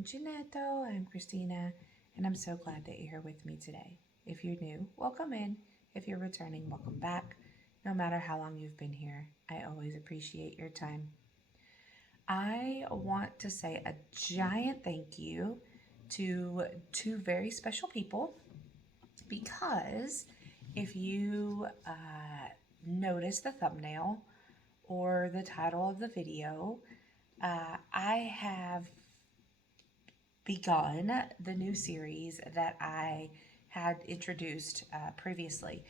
Uncinetto. I'm Christina, and I'm so glad that you're here with me today. If you're new, welcome in. If you're returning, welcome back. No matter how long you've been here, I always appreciate your time. I want to say a giant thank you to two very special people because if you notice the thumbnail or the title of the video, I have begun the new series that I had introduced previously.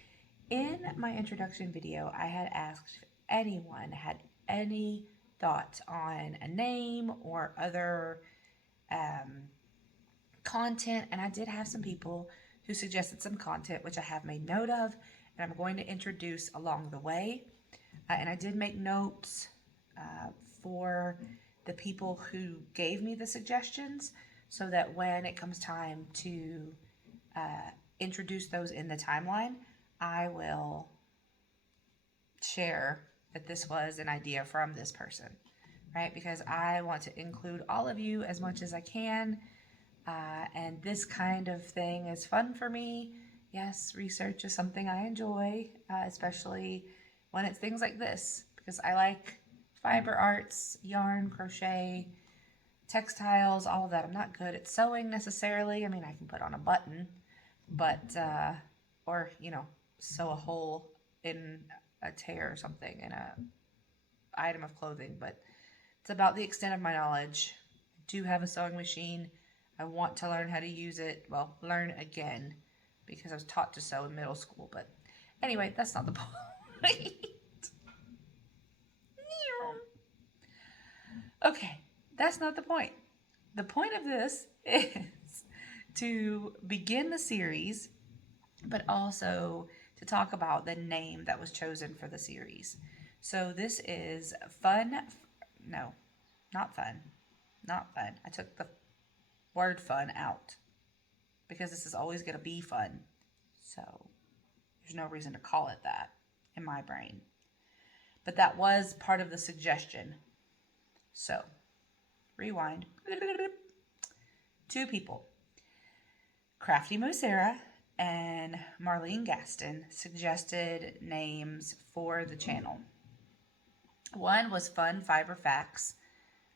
In my introduction video, I had asked if anyone had any thoughts on a name or other content, and I did have some people who suggested some content, which I have made note of, and I'm going to introduce along the way. And I did make notes for the people who gave me the suggestions so that when it comes time to introduce those in the timeline, I will share that this was an idea from this person, right? Because I want to include all of you as much as I can. And this kind of thing is fun for me. Yes, research is something I enjoy, especially when it's things like this, because I like fiber arts, yarn, crochet, textiles, all of that. I'm not good at sewing necessarily. I mean, I can put on a button, but, or, sew a hole in a tear or something in a item of clothing, but it's about the extent of my knowledge. I do have a sewing machine. I want to learn how to use it. Well, learn again because I was taught to sew in middle school, but anyway, that's not the point. Okay, that's not the point. The point of this is to begin the series, but also to talk about the name that was chosen for the series. So this is no, not fun. I took the word fun out because this is always going to be fun. So there's no reason to call it that in my brain. But that was part of the suggestion. So, rewind. Two people, Crafty Mosera and Marlene Gaston, suggested names for the channel. One was Fun Fiber Facts.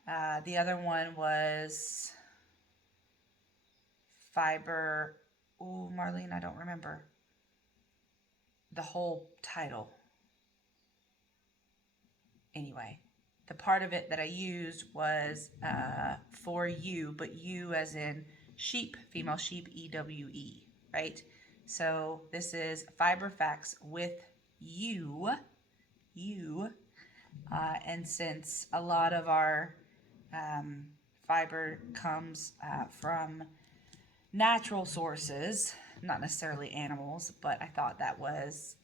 The other one was Fiber... Ooh, Marlene, I don't remember the whole title. Anyway, the part of it that I used was for you, but you as in sheep, female sheep, EWE, right? So this is Fiber Facts with you. And since a lot of our fiber comes from natural sources, not necessarily animals, but I thought that was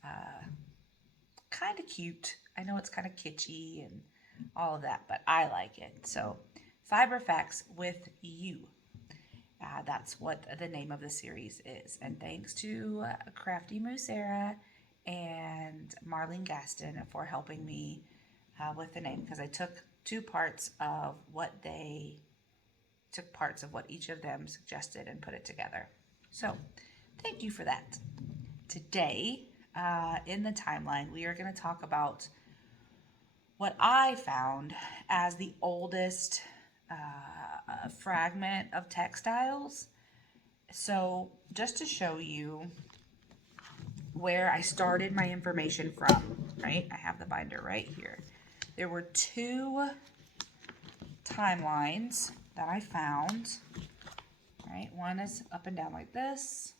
kind of cute. I know it's kind of kitschy and all of that, but I like it. So, Fiber Facts with You. That's what the name of the series is. And thanks to Crafty Mosera and Marlene Gaston for helping me with the name, because I took parts of what each of them suggested and put it together. So, thank you for that. Today, in the timeline, we are going to talk about what I found as the oldest fragment of textiles. So just to show you where I started my information from, right? I have the binder right here. There were two timelines that I found, right? One is up and down like this,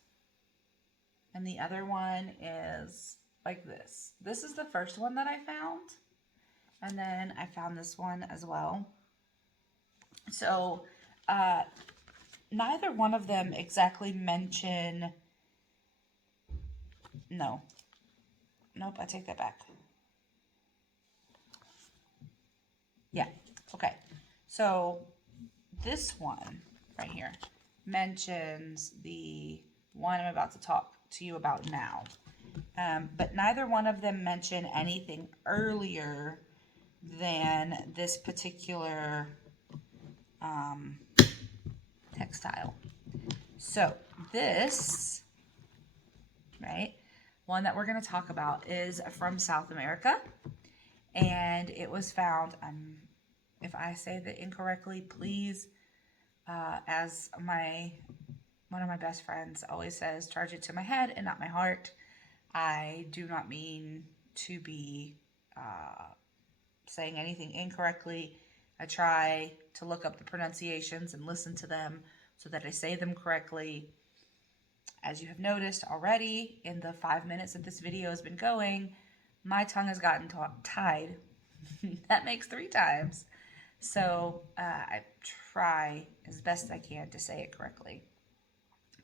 and the other one is like this. This is the first one that I found. And then I found this one as well. So, neither one of them exactly mention... No. Nope, I take that back. Yeah, okay. So, this one right here mentions the one I'm about to talk to you about now. But neither one of them mention anything earlier than this particular textile. So this, right, one that we're going to talk about is from South America, and it was found, if I say that incorrectly, please, as one of my best friends always says, charge it to my head and not my heart. I do not mean to be saying anything incorrectly. I try to look up the pronunciations and listen to them so that I say them correctly. As you have noticed already in the 5 minutes that this video has been going, my tongue has gotten tied. That makes 3 times. So I try as best I can to say it correctly.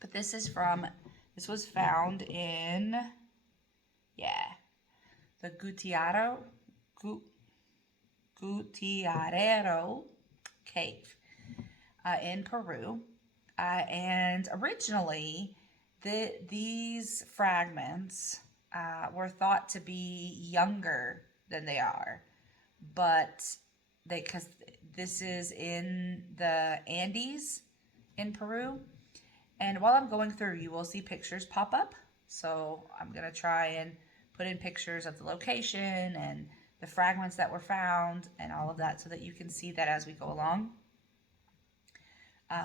But this was found in, the Gutiarrero cave in Peru. And originally, these fragments were thought to be younger than they are, but because this is in the Andes in Peru, and while I'm going through, you will see pictures pop up. So I'm gonna try and put in pictures of the location and the fragments that were found and all of that so that you can see that as we go along.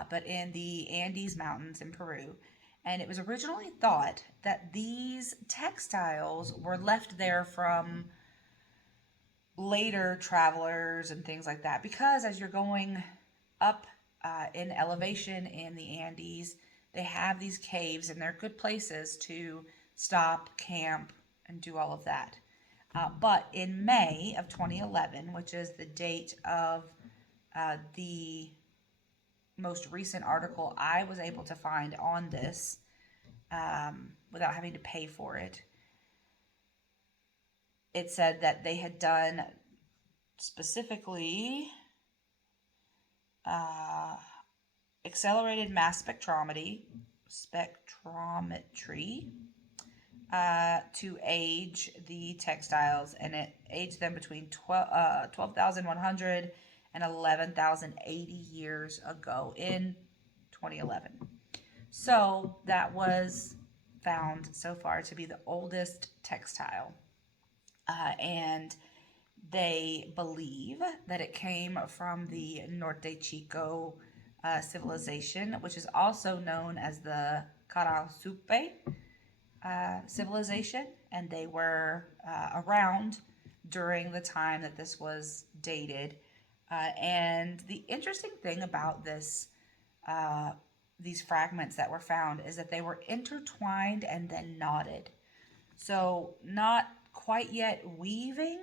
But in the Andes Mountains in Peru. And it was originally thought that these textiles were left there from later travelers and things like that. Because as you're going up in elevation in the Andes, they have these caves and they're good places to stop, camp, and do all of that. But in May of 2011, which is the date of the most recent article I was able to find on this without having to pay for it, it said that they had done specifically accelerated mass spectrometry to age the textiles, and it aged them between 12,100 and 11,080 years ago in 2011. So that was found so far to be the oldest textile. And they believe that it came from the Norte Chico civilization, which is also known as the Carasupe civilization, and they were around during the time that this was dated. And the interesting thing about these fragments that were found is that they were intertwined and then knotted. So not quite yet weaving,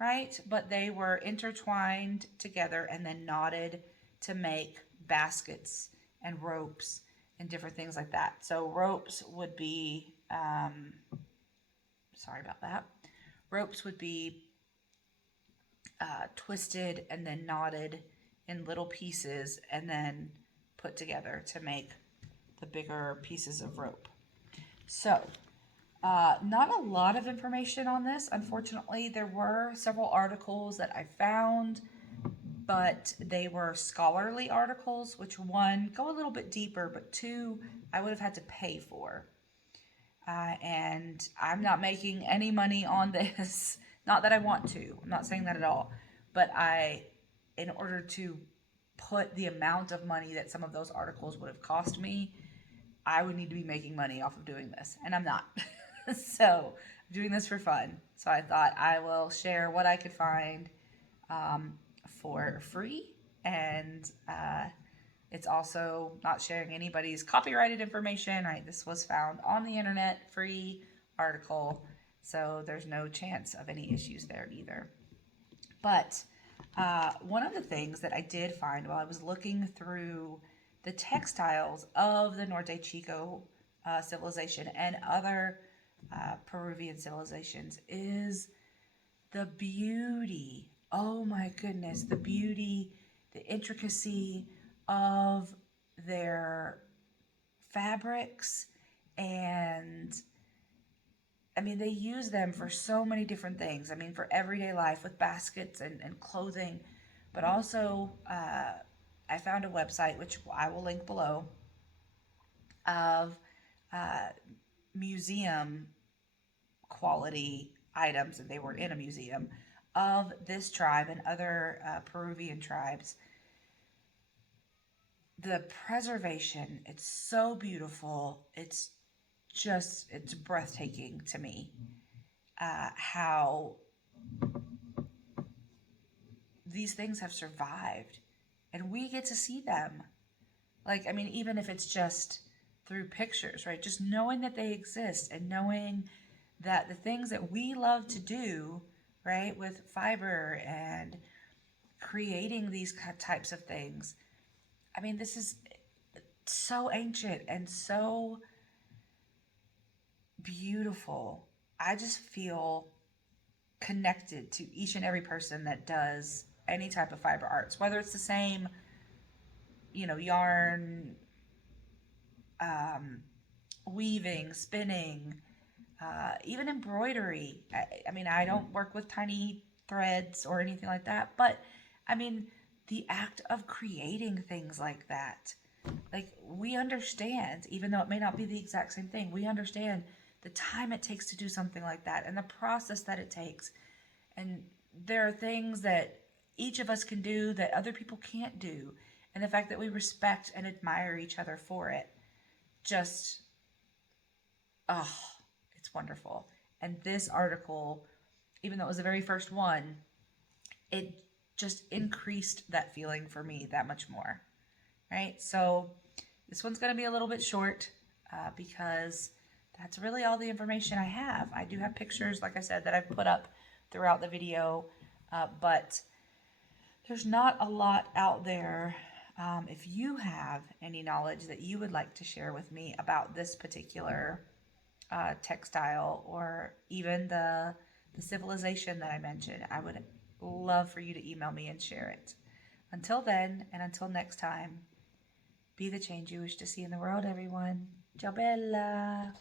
right? But they were intertwined together and then knotted to make baskets and ropes and different things like that. So ropes would be, Ropes would be twisted and then knotted in little pieces and then put together to make the bigger pieces of rope. So not a lot of information on this. Unfortunately, there were several articles that I found, but they were scholarly articles, which one, go a little bit deeper, but two, I would have had to pay for. And I'm not making any money on this. Not that I want to. I'm not saying that at all. But in order to put the amount of money that some of those articles would have cost me, I would need to be making money off of doing this. And I'm not. So I'm doing this for fun. So I thought I will share what I could find for free. And it's also not sharing anybody's copyrighted information, right? This was found on the internet, free article. So there's no chance of any issues there either. But one of the things that I did find while I was looking through the textiles of the Norte Chico civilization and other Peruvian civilizations is the beauty. Oh my goodness, the beauty, the intricacy of their fabrics. And I mean, they use them for so many different things. I mean, for everyday life with baskets and clothing, but also I found a website, which I will link below, of uh, museum quality items, and they were in a museum of this tribe and other Peruvian tribes. The preservation, it's so beautiful. It's breathtaking to me, how these things have survived and we get to see them. Like, I mean, even if it's just through pictures, right? Just knowing that they exist and knowing that the things that we love to do, right, with fiber and creating these types of things. I mean, this is so ancient and so beautiful. I just feel connected to each and every person that does any type of fiber arts, whether it's the same, yarn, um, weaving, spinning, even embroidery. I mean, I don't work with tiny threads or anything like that, but I mean, the act of creating things like that, like, we understand, even though it may not be the exact same thing, we understand the time it takes to do something like that and the process that it takes. And there are things that each of us can do that other people can't do. And the fact that we respect and admire each other for it, just, oh, it's wonderful. And this article, even though it was the very first one, it just increased that feeling for me that much more. Right? So this one's going to be a little bit short because that's really all the information I have. I do have pictures, like I said, that I've put up throughout the video, but there's not a lot out there. If you have any knowledge that you would like to share with me about this particular textile, or even the civilization that I mentioned, I would love for you to email me and share it. Until then, and until next time, be the change you wish to see in the world, everyone. Ciao bella.